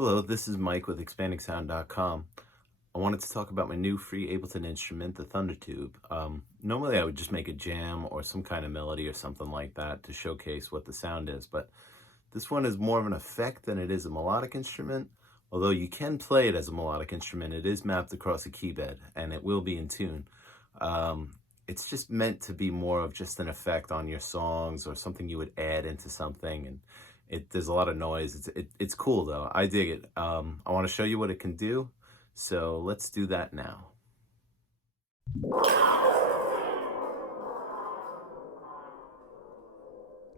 Hello, this is Mike with expandingsound.com. I wanted to talk about my new free Ableton instrument, the ThunderTube. Normally I would just make a jam or some kind of melody or something like that to showcase what the sound is, but this one is more of an effect than it is a melodic instrument. Although you can play it as a melodic instrument, it is mapped across a key bed and it will be in tune. It's just meant to be more of just an effect on your songs or something you would add into something, and there's a lot of noise. It's cool though. I dig it. I want to show you what it can do, so let's do that now.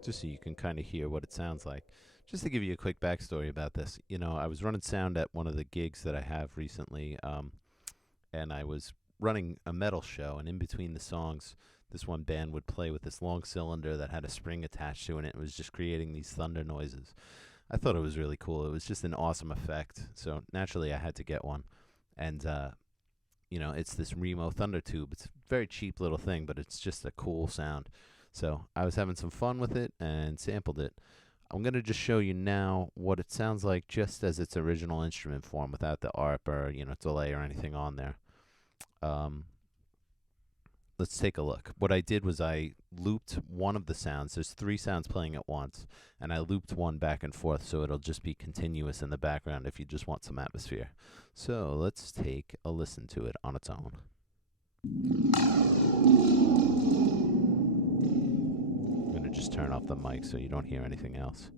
Just so you can kind of hear what it sounds like. Just to give you a quick backstory about this, I was running sound at one of the gigs that I have recently, and I was running a metal show, and in between the songs, this one band would play with this long cylinder that had a spring attached to it, and it was just creating these thunder noises. I thought it was really cool. It was just an awesome effect, so naturally I had to get one. And it's this Remo ThunderTube. It's a very cheap little thing, but it's just a cool sound. So I was having some fun with it and sampled it. I'm going to just show you now what it sounds like just as its original instrument form, without the ARP or delay or anything on there. Let's take a look. What I did was I looped one of the sounds. There's 3 sounds playing at once, and I looped one back and forth, so it'll just be continuous in the background if you just want some atmosphere. So let's take a listen to it on its own. I'm going to just turn off the mic so you don't hear anything else.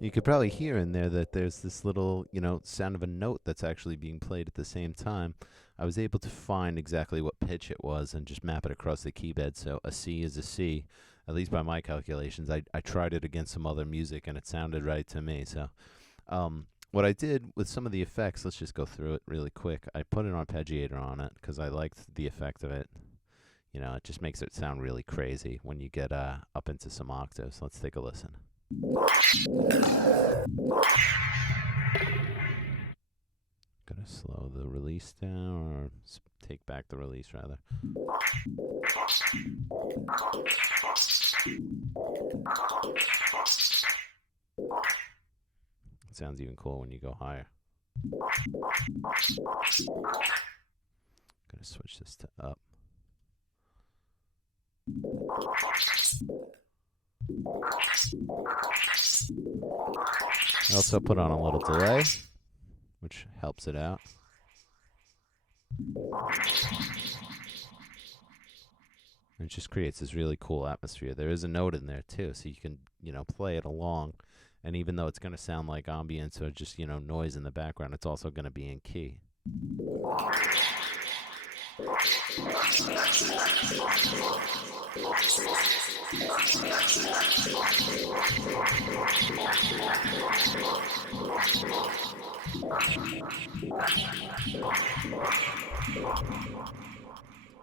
You could probably hear in there that there's this little, sound of a note that's actually being played at the same time. I was able to find exactly what pitch it was and just map it across the key bed. So a C is a C, at least by my calculations. I tried it against some other music and it sounded right to me. So what I did with some of the effects, let's just go through it really quick. I put an arpeggiator on it because I liked the effect of it. It just makes it sound really crazy when you get up into some octaves. Let's take a listen. Gonna slow the release down, or take back the release rather. It sounds even cool when you go higher. Gonna switch this to up. I also put on a little delay, which helps it out. And it just creates this really cool atmosphere. There is a note in there too, so you can, play it along. And even though it's going to sound like ambience or just, noise in the background, it's also going to be in key.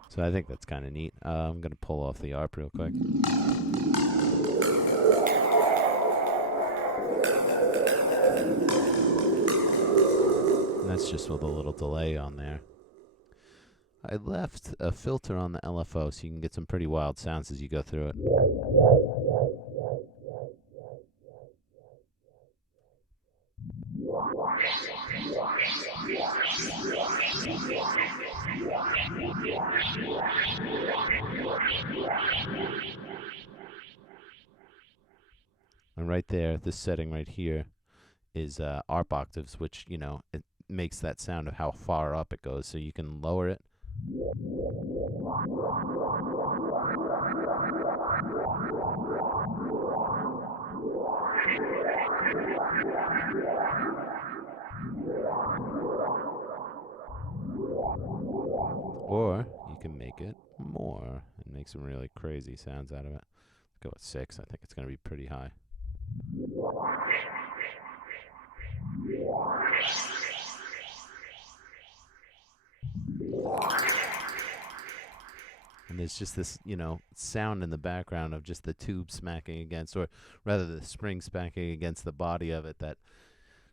So I think that's kind of neat. I'm going to pull off the ARP real quick. And that's just with a little delay on there. I left a filter on the LFO so you can get some pretty wild sounds as you go through it. And right there, this setting right here is ARP octaves, which, it makes that sound of how far up it goes. So you can lower it. Or you can make it more, make some really crazy sounds out of it. Let's go with 6. I think it's going to be pretty high. And there's just this, sound in the background of just the tube smacking against, or rather the spring smacking against the body of it, that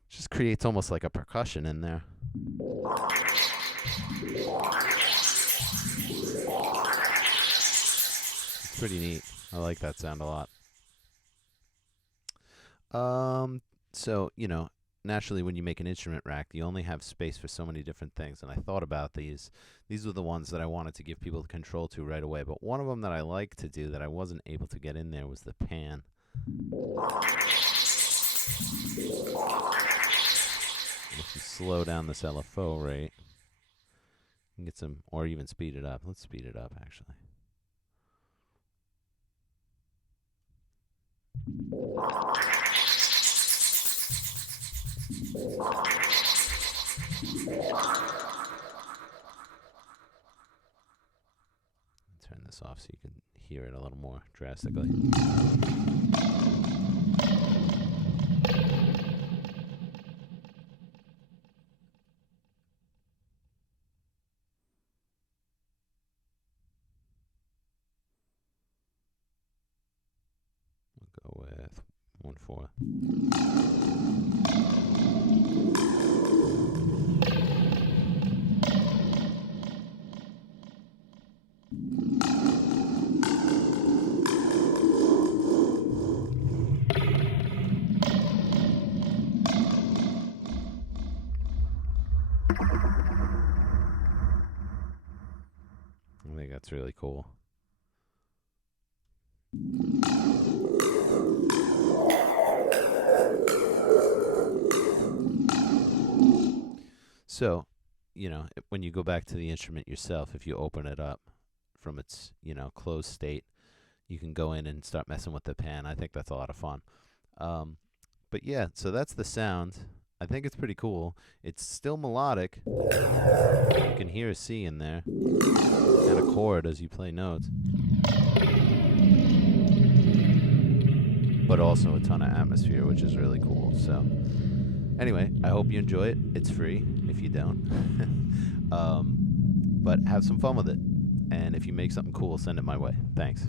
just creates almost like a percussion in there. It's pretty neat. I like that sound a lot. So, naturally when you make an instrument rack, you only have space for so many different things. And I thought about these. These were the ones that I wanted to give people control to right away. But one of them that I like to do that I wasn't able to get in there was the pan. And if you slow down this LFO rate, you can get some, or even speed it up. Let's speed it up, actually. Turn this off so you can hear it a little more drastically. We'll go with 1/4. I think that's really cool. So, when you go back to the instrument yourself, if you open it up from its, closed state, you can go in and start messing with the pan. I think that's a lot of fun. But yeah, so that's the sound. I think it's pretty cool. It's still melodic. You can hear a C in there and a chord as you play notes. But also a ton of atmosphere, which is really cool. So anyway, I hope you enjoy it. It's free if you don't. But have some fun with it. And if you make something cool, send it my way. Thanks.